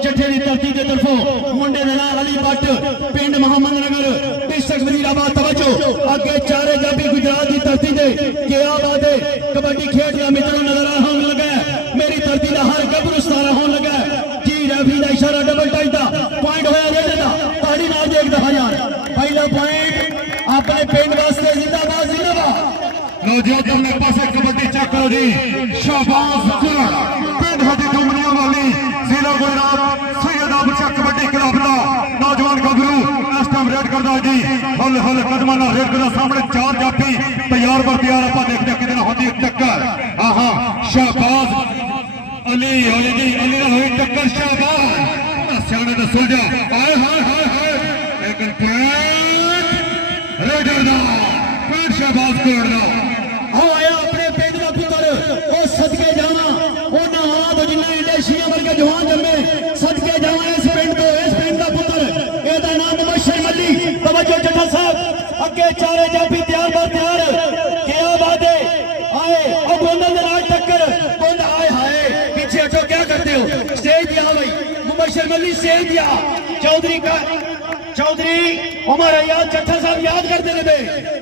चट्ठे की धरती की तरफों मुंडे का नाम अली भट्ट पिंड मोहम्मद नगर डिस्ट्रिक्ट वजीराबाद। तवज्जो अगे चारे जाबी गुजरात की धरती से क्या बात है कबड्डी खेड का मित्रों नजर होने लगा मेरी धरती का हर गबरू सतारा होने लगा जी रेफरी का इशारा डबल टच का पॉइंट होया रेडे का ताड़ी नाल देखदा हजार पहला पॉइंट अपने पिंड वास्ते जिंदाबाद जिंदाबाद। लो जी अगले पासे कबड्डी चेक करो जी शाहबाज पिंड हदी दुमनिया वाली जिला गुजरात सैयद आबशाह कबड्डी क्लब का नौजवान गबरू इस टाइम रेड करदा जी हौले हौले कदमां नाल रेड करदा सामने चार जाफी तैयार पर तैयार आपा देखदे किदे होती टक्कर हां शाहबाज अली होई जी अली होई टक्कर शाहबाज सियाने दा सोजा हाय हाय हाय हाय लेकिन पॉइंट रेडर दा पॉइंट शाहबाज कोड़दा होया अपने पिंड दा पुत्र ओ सदके जावा ओना हां तो जिन्ना इंडस्ट्रिया वर्गे जवान जम्मे सदके जावा इस पिंड दा पुत्र एदा नाम मुबशर मल्ली। तवज्जो चट्ठा साहब अगे चारे जाफी तैयार बात तैयार क्या बात है आए ओ गोंदल दे नाल टक्कर गोंद आए हाय पीछे हटो क्या करते हो स्टेज दिया भाई मुबशर मल्ली स्टेज दिया चौधरी उमर याद चट्ठा साहब याद करते रहे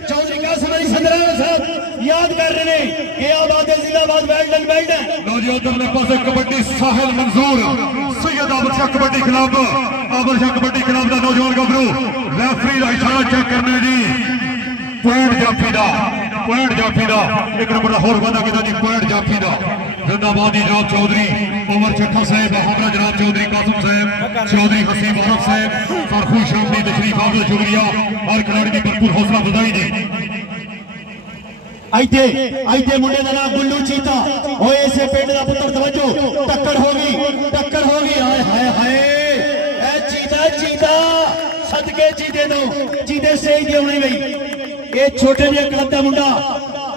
चौधरी कासिम अली संदराना साहब याद कर रहे हैं क्या बात है जिंदाबाद वेल्डन लो जी उधरले पासे कबड्डी साहिल मंजूर सैयद आबशाह कबड्डी क्लब का नौजवान गबरू रेफरी का इशारा चेक करने जी पॉइंट जाफी दा एक नंबर का होर वादा किया जी पॉइंट जाफी दा जिंदाबाद जनाब चौधरी उमर चट्ठा साहब हमरा जनाब चौधरी कासिम साहब चौधरी हसीब आरफ साहब सरखू शामली तशरीफ आपका शुक्रिया हर खिलाड़ी की भरपूर हौसला अफजाई जी। आइते मुंडे का नाम गुल्लू चीता होए से पिंड का पुत्र। तवज्जो टक्कर होगी हाय हाय हाय ए चीता सदके चीते दो चीते सही दी होनी गई ये छोटे जे कद का मुंडा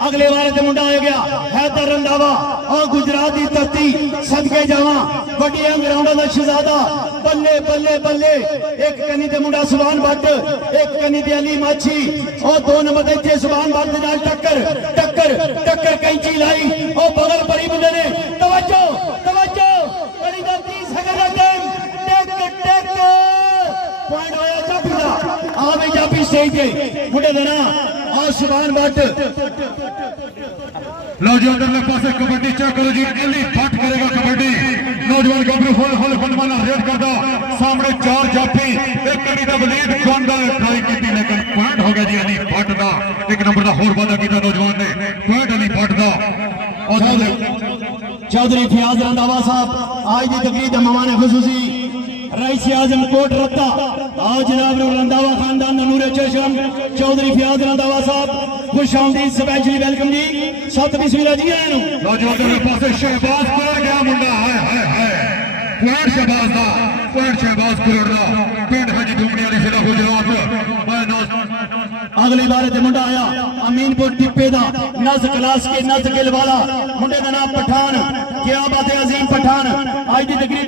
अगले बार ते मुंडा हो गया हैदर रंधावा और गुजरात की धरती सदके जावा वड्डियां ग्राउंडों का शहजादा बल्ले बल्ले बल्ले एक कनी ते मुंडा सुभान भट्ट एक कनी ते अली माछी और दो नंबर ते इत्थे सुभान भट्ट नाल टक्कर कैंची लाई और बगल परी मुंडे ने। तवज्जो बड़ी दा 30 सेकंड का टाइम टेक पॉइंट होया जाफी दा आवे जाफी स्टेज ते मुंडे दा नाम और सुभान भट्ट। लो जी उधरले पासे कबड्डी चेक करो जी अली भट्ट करेगा कबड्डी नौजवान गबरू होल फलमाना रेड करदा सामने चार जाफी एक कड़ी दा वलीद खान दा ट्राई कीती लेकिन पॉइंट हो गया जी अली भट्ट दा एक नंबर दा होर वादा कीता नौजवान ने पॉइंट अली भट्ट दा। और चौधरी फयाज रंधावा साहब आज की तकरीर मेहमान खुसूसी रईस आजम कोट रत्ता आज जनाब रंधावा खानदान नूरे चशम चौधरी फयाज रंधावा साहब खुश आमदीद स्पेशली वेलकम जी सत बिस्मिल्लाह जी आए नौजवान पासे शहबाज कर गया मुंडा हाय हाय हाय पॉइंट शहबाज कुरड़ा पिंड हजी दुमनिया दी जिला गुजरात अगली बार ते मुंडा आया अमीनपुर टिप्पे दा नज क्लास के नज गिल वाला मुंडे का नाम पठान क्या बात है अजीम पठान आज की तकरीर